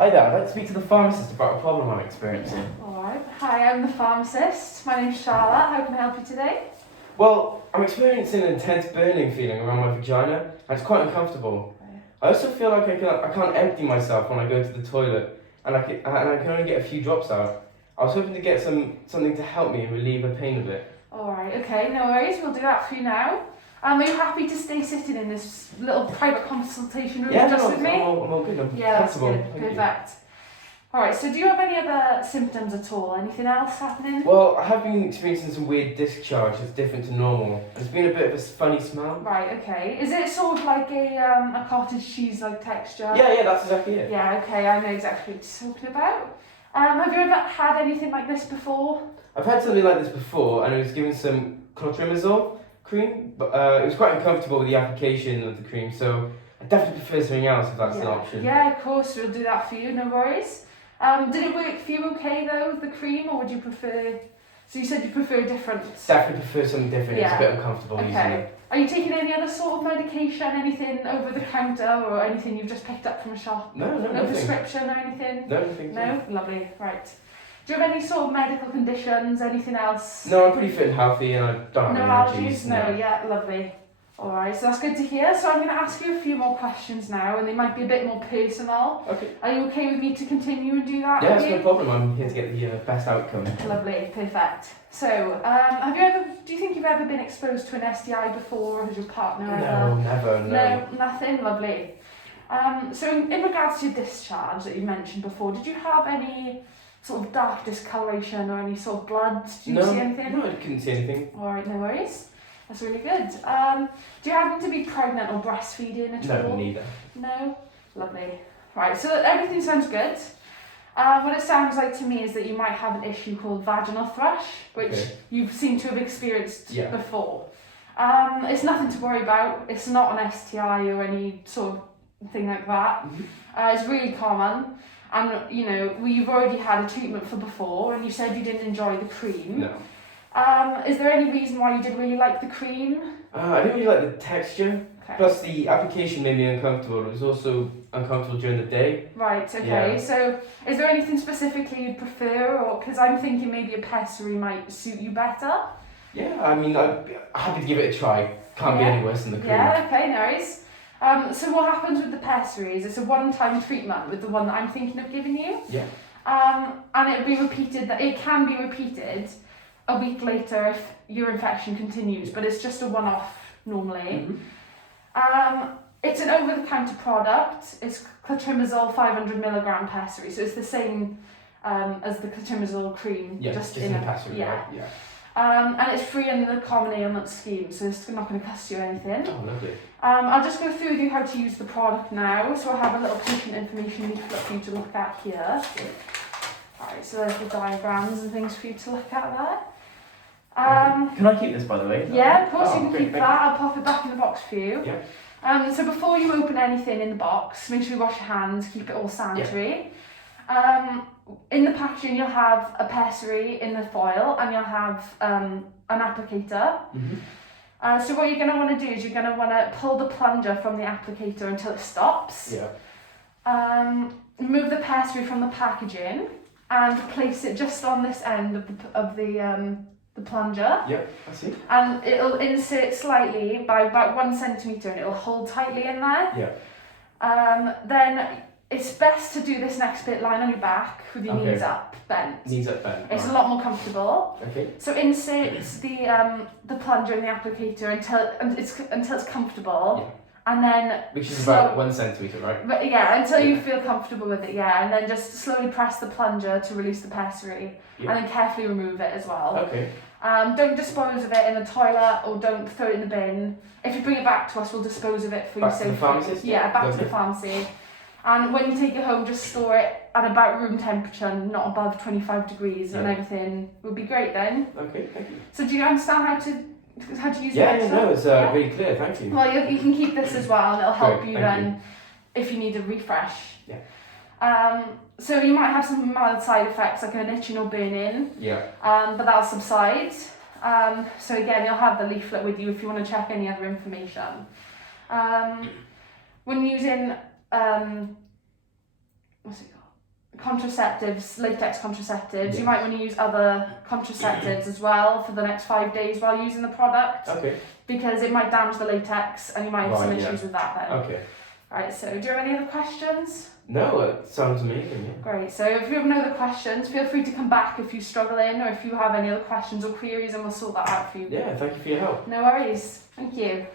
Hi there, I'd like to speak to the pharmacist about a problem I'm experiencing. Alright, hi, I'm the pharmacist. My name's Charlotte. How can I help you today? Well, I'm experiencing an intense burning feeling around my vagina, and it's quite uncomfortable. Okay. I also feel like I can't empty myself when I go to the toilet, and I can only get a few drops out. I was hoping to get something to help me relieve the pain a bit. Alright, okay, no worries. We'll do that for you now. Are you happy to stay sitting in this little private consultation room with me? I'm all good. I'm That's comfortable. good. Perfect. Alright, so do you have any other symptoms at all? Anything else happening? Well, I have been experiencing some weird discharge that's different to normal. There's been a bit of a funny smell. Right, okay. Is it sort of like a cottage cheese-like texture? Yeah, that's exactly it. Yeah, okay, I know exactly what you're talking about. Have you ever had anything like this before? I've had something like this before, and I was given some clotrimazole cream, but it was quite uncomfortable with the application of the cream, so I definitely prefer something else if that's an option. Yeah, of course, we'll do that for you, no worries. Did it work for you okay though, the cream, or would you prefer... So you said you prefer different... Definitely prefer something different, it's a bit uncomfortable using it. Are you taking any other sort of medication, anything over the counter, or anything you've just picked up from a shop? No, No prescription or anything? No, nothing. No? Lovely, right. Do you have any sort of medical conditions, anything else? No, I'm pretty fit and healthy, and I don't have any allergies. No, yeah, lovely. Alright, so that's good to hear. So I'm going to ask you a few more questions now, and they might be a bit more personal. Okay. Are you okay with me to continue and do that? Yeah, it's no problem. I'm here to get the best outcome. Lovely, perfect. So, do you think you've ever been exposed to an STI before, or has your partner ever? No, never, no. No, nothing? Lovely. So in regards to your discharge that you mentioned before, did you have any sort of dark discoloration or any sort of blood? Did you see anything? No, I couldn't see anything. Alright, no worries. That's really good. Do you happen to be pregnant or breastfeeding at all? No, neither. No? Lovely. Right, so everything sounds good. What it sounds like to me is that you might have an issue called vaginal thrush, which you seem to have experienced before. It's nothing to worry about. It's not an STI or any sort of thing like that. It's really common. And, you know, you've already had a treatment for before, and you said you didn't enjoy the cream. No. Is there any reason why you did really like the cream? I didn't really like the texture. Okay. Plus, the application made me uncomfortable. It was also uncomfortable during the day. Right, okay. Yeah. So, is there anything specifically you'd prefer? Or because I'm thinking maybe a pessary might suit you better? Yeah, I mean, I'm happy to give it a try. Can't be any worse than the cream. Yeah, okay, nice. So what happens with the pessary is it's a one-time treatment with the one that I'm thinking of giving you. Yeah. And it can be repeated a week later if your infection continues, but it's just a one-off normally. It's an over-the-counter product. It's clotrimazole 500 milligram pessary, so it's the same as the clotrimazole cream. Yeah, just in a pessary. Yeah. Right? Yeah. And it's free under the common ailment scheme, so it's not going to cost you anything. Oh, lovely. I'll just go through with you how to use the product now. So I have a little patient information leaflet for you to look at here. Alright, so there's the diagrams and things for you to look at there. Can I keep this, by the way? Yeah, of course you can keep that. I'll pop it back in the box for you. Yeah. So before you open anything in the box, make sure you wash your hands, keep it all sanitary. Yeah. In the packaging you'll have a pessary in the foil, and you'll have an applicator. So what you're going to want to do is you're going to want to pull the plunger from the applicator until it stops. Yeah. Remove the pessary from the packaging and place it just on this end of the plunger. Yeah, I see. And it'll insert slightly by about 1 centimetre, and it'll hold tightly in there. Yeah. Then it's best to do this next bit lying on your back with your knees up, bent. Knees up, bent. It's a lot more comfortable. Okay. So insert the plunger in the applicator until it's comfortable. Yeah. And then... Which is about 1 centimetre, right? But yeah, until you feel comfortable with it, yeah. And then just slowly press the plunger to release the pessary. Yeah. And then carefully remove it as well. Okay. Don't dispose of it in the toilet, or don't throw it in the bin. If you bring it back to us, we'll dispose of it for you Back to the pharmacist? Yeah, back to the pharmacy. And when you take it home, just store it at about room temperature, not above 25 degrees, and everything will be great then. Okay, thank you. So do you understand how to use it? Yeah, no, it's really clear, thank you. Well, you can keep this as well, and it'll help you then you. if you need a refresh. Yeah. So you might have some mild side effects like an itching or burning. Yeah. But that'll subside. So again, you'll have the leaflet with you if you want to check any other information. When using what's it called? contraceptives, latex contraceptives. Yes. You might want to use other contraceptives as well for the next 5 days while using the product. Okay. Because it might damage the latex and you might have some Right, yeah. issues with that then. Okay. Right, so do you have any other questions? No, it sounds amazing, yeah. Great, so if you have no other questions, feel free to come back if you're struggling or if you have any other questions or queries and we'll sort that out for you. Yeah, thank you for your help. No worries. Thank you.